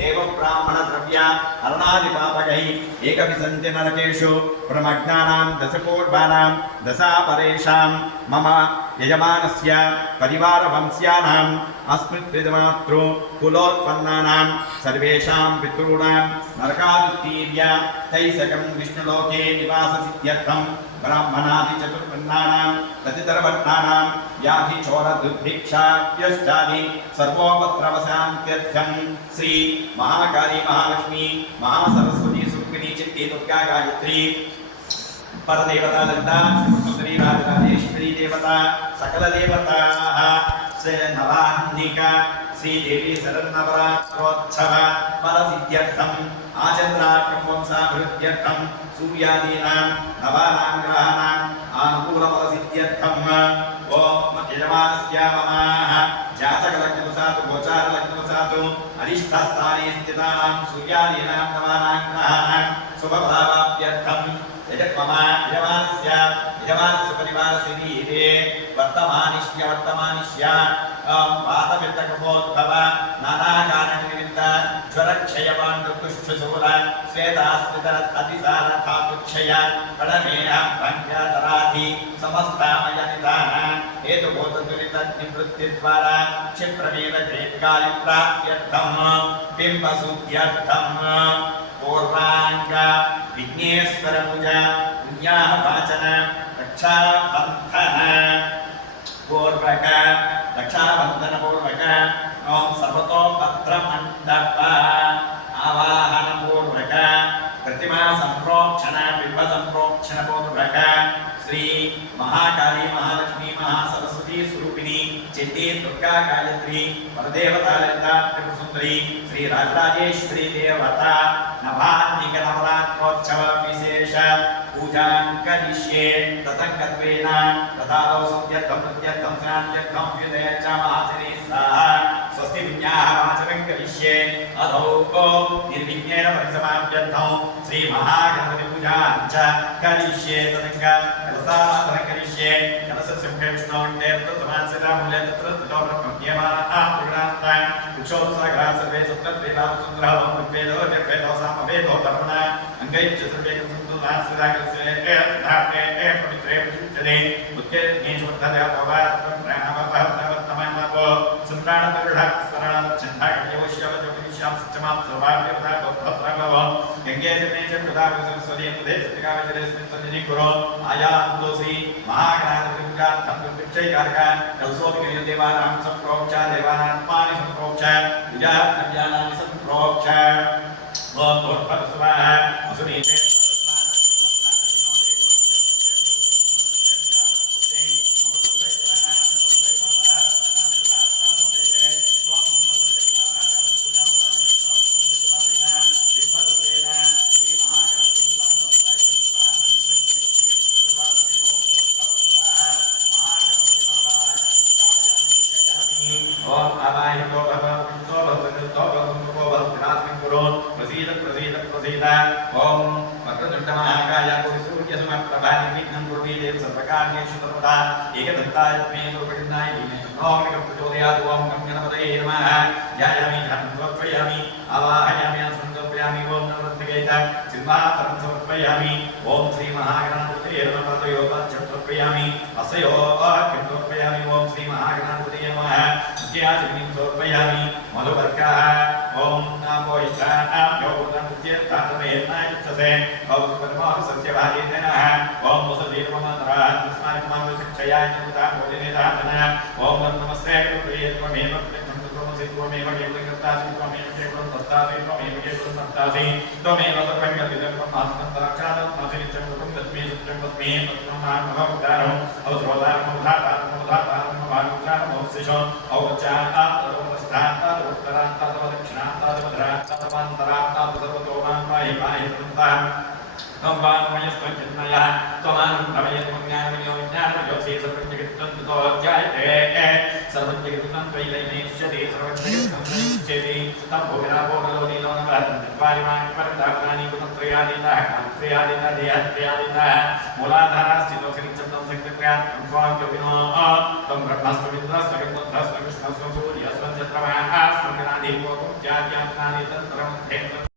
देव ब्राह्मण द्रव्य अरुणादिपापकै एकविंशति नरकेषु प्रमग्नानां दशपूर्वाणां दशापरेषां मम यजमानस्य परिवारवंश्यानाम् अस्मत्पितृमातृ कुलोत्पन्नानां सर्वेषां पितॄणां नरकादुत्तीर्य तैसकं विष्णुलोके निवाससिद्ध्यर्थं ब्राह्मणादि चतुर्वर्णानां तदितरवर्णानां व्याधिचोरदुर्भिक्षाद्यश्चादि सर्वोपद्रवशान्त्यर्थं श्री महाकाली महालक्ष्मी महासरस्वती सुक्मिनी चित्ती दुर्गा गायत्री परदेवता ललिता सुंदरी राजराजेश्वरी देवता सकल देवता से नवान्निका श्रीदेवी शरन्नवरात्रोत्सव फलसिद्ध्यर्थम् आचन्द्राक्रमवंशाभिवृद्ध्यर्थं सूर्यादीनां नवानां ग्रहाणाम् आनुकूलफलसिद्ध्यर्थम् ओम यजमानस्य मम जातकलग्नवशात् गोचारलग्नवशात् अरिष्टस्थाने स्थितानां सूर्यादीनां नवानां ग्रहाणां शुभफलाप्त्यर्थं मम यजमानस्य परिवारशरीरे वर्तमानिष्य वातवित्तकफोद्भव नानाकारणनिमित्त ज्वरक्षयपाण्डुकुष्ठशूल श्वेतास्मितर अतिसारथापुक्षय कणमेह भङ्ग्यातराधि समस्तामयनिदान हेतुभूतदुरितनिवृत्तिद्वारा क्षिप्रमेव चेत्कालिप्राप्त्यर्थं बिम्बशुद्ध्यर्थं पूर्वांग विघ्नेश्वर पूजा पुण्याह वाचन रक्षाबंधन पूर्वक ओम सर्वतोपत्र मंडप आवाहन पूर्वक प्रतिमा संप्रोक्षण बिंब संप्रोक्षण पूर्वक श्री महाकाली महालक्ष्मी महासरस्वती स्वरूपिणी चित्ती दुर्गा गायत्री परदेवता ललिता त्रिपुरसुंदरी श्री राजराजेश्वरी देवता नवान्निक नवरात्रोत्सव विशेष पूजां करिष्ये ततङ्कत्वेन तदादौ सत्यर्थं प्रत्यर्थं स्नात्यर्थं विदयच्च महाचरी स्वाहा स्वस्ति विज्ञाः वाचनं करिष्ये अधौ निर्विघ्नेन परिसमाप्त्यर्थं श्री महागणपति पूजां च करिष्ये ततङ्क कलशाराधनं करिष्ये कलशस्य मुखे विष्णोण्डेर्तो समासेता मूले तत्र स्थितो ब्रह्मज्ञेमानः पुरुणास्तान् वृक्षोत्सवग्रहाः सर्वे सप्तद्वीपावसुन्दरः वेदो जपेदो सामवेदो धर्मण अङ्गैश्च सर्वे नास्तिदाकस्य धार्ते पवित्रे प्रयुज्यते मुख्ये ज्ञेशवर्धनः भवात्मं प्राणामपहर्तमन्मपो सम्प्राणपरुढः स्मरणच्छन्दाकन्यवश्यवजोगिष्यां सत्यमां सर्वाभ्यवता भवत्प्रभव गङ्गे जने च प्रदापसरस्वती प्रदे सत्यकाविजयस्मिन् सन्निधि कुरु आयान्तोऽसि महागणाधिपतिपूजार्थं प्रत्यक्षैकारक कलशोपगिरियो देवानां सम्प्रोक्ष देवानात्मानि सम्प्रोक्ष पूजाद्रव्याणानि सम्प्रोक्ष ओम भूर्भुवः असुनीते ओम वक्रतुण्डमहाकाय सूर्यसमप्रभानिर्विघ्नं कुरु देव सर्वकार्येषु सर्वदा एकदन्ताय मे सुरपठिन्नाय धीमहि प्रचोदयात् ओम गणपतये नमः ध्यायामि ध्यानं समर्पयामि आवाहयामि समर्पयामि ओम नमस्तेत सिंहासनं समर्पयामि ओम श्री महागणाधिपतये नमः तयोपाच्यं समर्पयामि अस्यो अर्घ्यं समर्पयामि ओम श्री महागणाधिपतये नमः मुख्याचरणीं समर्पयामि मधुवर्गः ओम नमो ईशानाभ्यो ओम परमाः सत्यभागेनः ओम वसुदेवमन्त्रः तस्मान्मामक्षयाय चिन्ता बोधिनेतानः ओम नमस्ते त्वमेव त्वमसि त्वमेव केवलकर्तासि त्वमेव केवलं दत्तासि त्वमेव केवलं दत्तासि त्वमेव सर्वं गतिदं रक्षादत्तासि नित्यं रूपं तस्मै सत्यं वद्मे तत्त्वमात्मभवतारम् अवध्रोदारमोधातारमोधातारमोभागुचारमोत्सिषो औवचात्तरोत्तरात्तरोत्तरात्तरोदक्षिणात्तरोदरात्तरोत्तरात्तरोतोमान् पाहि सन्तान् त्वमानुमयस्त्वचिन्मयः त्वमानुभवयत्मज्ञानमयो विज्ञानमयोऽसि सर्वज्ञकृतं ततोऽध्यायते सर्वज्ञकृतं त्वयैलयमेष्यति सर्वज्ञकृतं त्वयैष्यति तं भोगिराभोगलो नीलो नवः चत्वारिमाणि परदार्थानि गुणत्रयादीनः कालत्रयादीनः देहत्रयादीनः मूलाधारास्थितोऽखिलचन्दं शक्तित्रयात्मं त्वां योगिनो त्वं ब्रह्मस्त्वमिन्द्रस्त्वगन्धस्त्वकृष्णस्त्वं सूर्यस्त्वं चन्द्रमाः जात्यात्मानि तन्त्रं